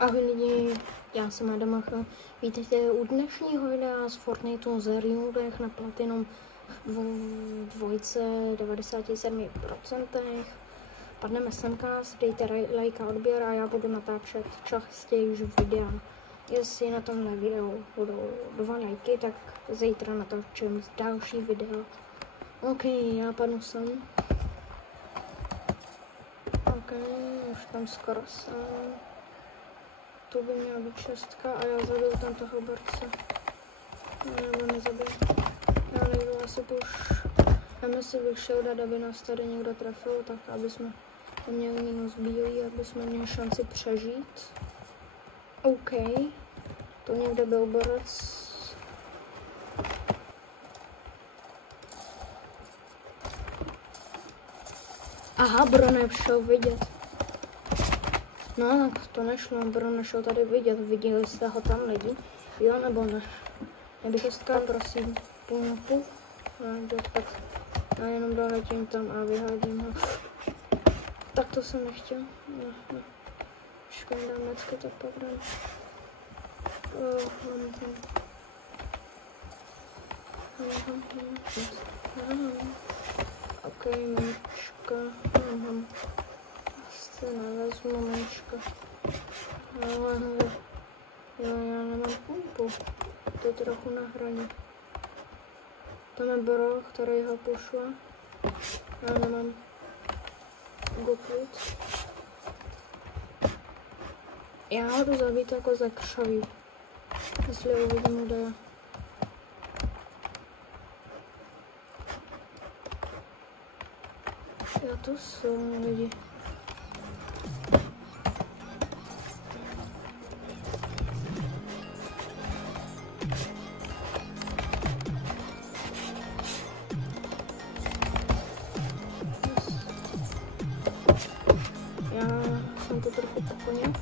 Ahoj lidi, já jsem Adamacha. Vítejte u dnešního videa z Fortniteu z Reloadech na Platinum 97%. Padneme semka, dejte like a odběr a já budu natáčet častěji už videa. Jestli na tomhle videu budou 2 lajky, tak zítra natáčím další video. OK, já padnu sem. OK, už tam skoro jsem. Tu by měla být 6 a já zabiju tam toho borce. Nebo nezabiju. Já nejdu asi push. Já si bych šel dát, aby nás tady někdo trefil, tak aby jsme měli minus bílý, aby jsme měli šanci přežít. OK. Tu někde byl borec. Aha, Bro šel vidět. No, tak to nešlo, Bro nešel tady vidět. Viděli jste ho tam lidi? Jo, nebo ne? Nebych jestli prosím, půl. Tak já jenom doletím tam a vyhádím ho. Tak to jsem nechtěl. Ne. Škandám mecky, tak pak dám. OK, mamička. Asi nevezmu mamička. Ale já nemám pumpu. To je trochu na hraně. Tam je Bro, který ho pošle. Já nemám goplit. Já ho jdu zabít jako za křoví. Jestli uvidím, kde je. Já tu jsou lidi. Já jsem to trochu pokoně.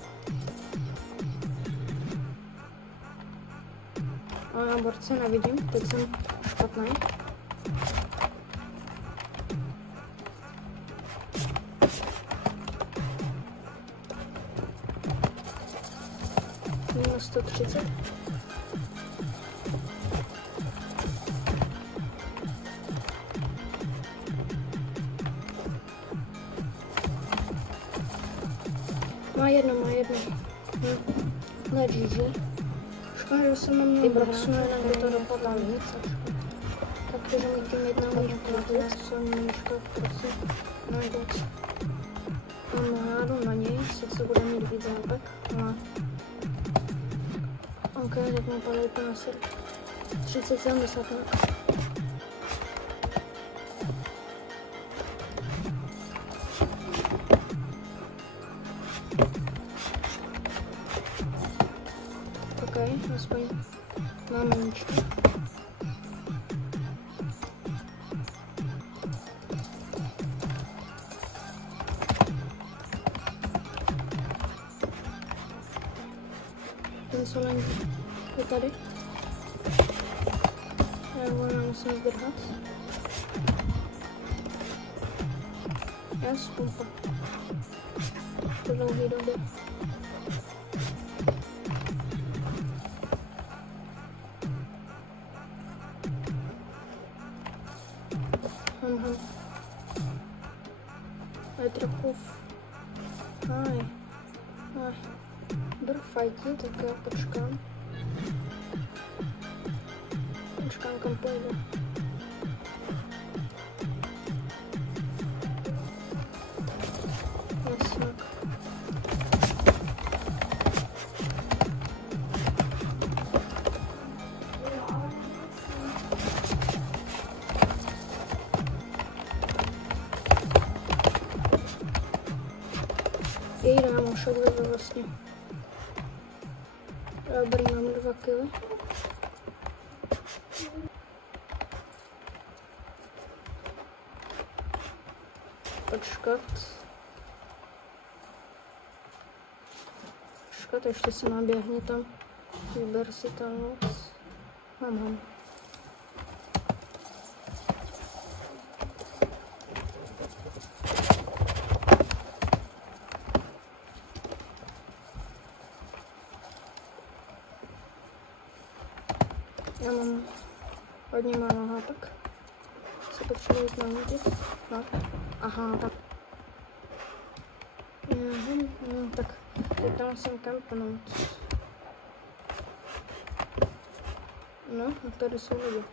Ale na borce nevidím, teď jsem špatný. Minus 130. Má jedno. Ne, GG. Škoda, že jsem neměl boxnu, jinak by to dopadlo víc. Takže mi tím jedna míška, já jsem míška, prosím, najdět. Nájdu na něj, sice bude mít víc zápek, ale... OK, tak mám padl úplně asi 30-70 nak. OK, aspoň máme ničku. Ten solen je tady. Já ho nemusím zdrhat. Já spumpa. Po dlouhé době. Je trochu... Aj. Budu fajtit, tak já počkám. Počkám, kam pojde. Jasnak. Jej dám už odvedu vlastně. Dobrý, mám 2 kily. Počkat, ještě se naběhne tam. Vyber si tam moc. Mám. Já mám hodně málo hápek. Se potřebuji známit. No. Aha, tak. Tak teď tam musím kampnout. No, a tady jsou lidi.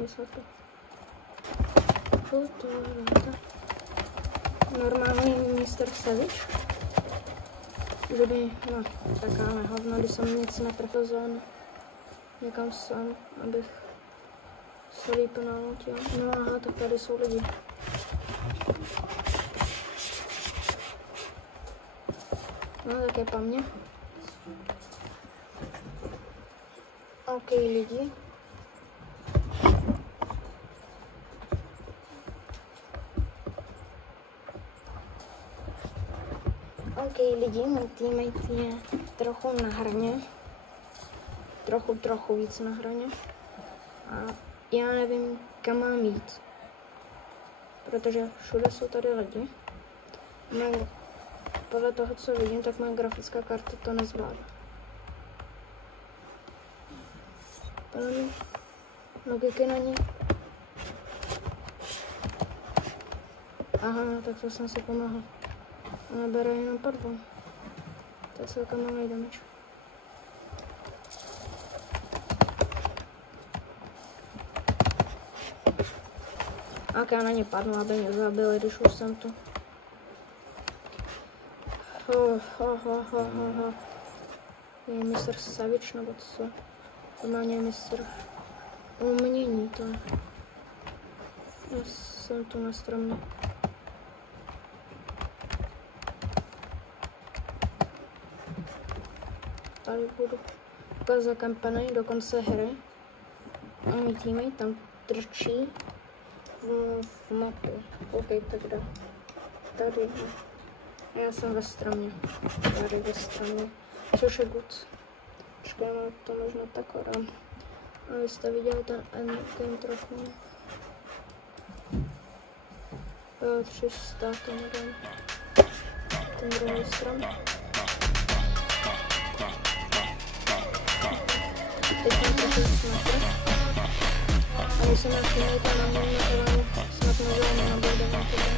Vysvětlu. Normální Mr. Savage. Že by, no, taká hovno, když jsem nic netrefil zónu. Někam sám, abych se líp naučil. No aha, tak tady jsou lidi. No tak je po mně. OK, lidi. OK, lidi, můj teammate je trochu na hraně. Trochu víc na hraně. A já nevím, kam mám jít. Protože všude jsou tady lidi. No, podle toho, co vidím, tak moje grafická karta to nezvládá. Podle logiky na ní. Aha, tak to jsem si pomohl. Ona bere jenom po 2. To je celkem malý damage. A já na ně padnu, aby mě zabili, když už jsem tu. Je Mr. Savage nebo co? Normálně Mr. Umění to. Já jsem tu na stromě. Tady budu zakampanej do konce hry. A můj teammate tam trčí v mapu. OK, tak jde. Tady. Já jsem ve stromě. Tady ve stromě. Což je good. Počkej, mám to možná takhle. A vy jste viděli ten endgame trochu. Jo, 300 to nedám. Ten druhý strom. Teď mám trochu smatr. A když jsem na teammate na mě snad nezónu na bodem tebe.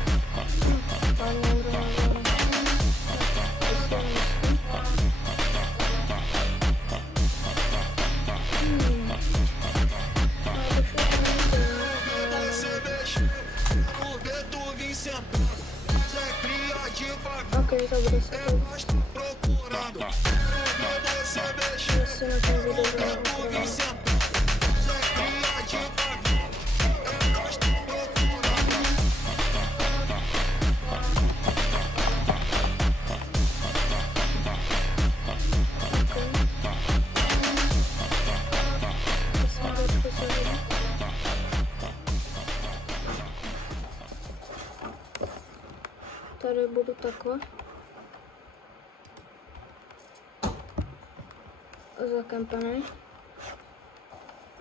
Ale mě umřu na zónu. Ok, dobré se to. Já si na tom videu neopravím. Tady budu takhle zakampanej,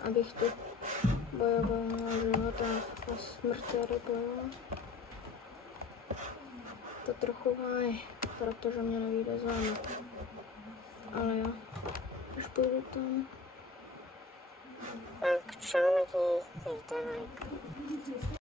abych tu bojoval na život a smrt tady bojoval. To trochu háj, protože mě nevyjde zóna. Ale jo, už půjdu tam. Tak čau lidi, víte,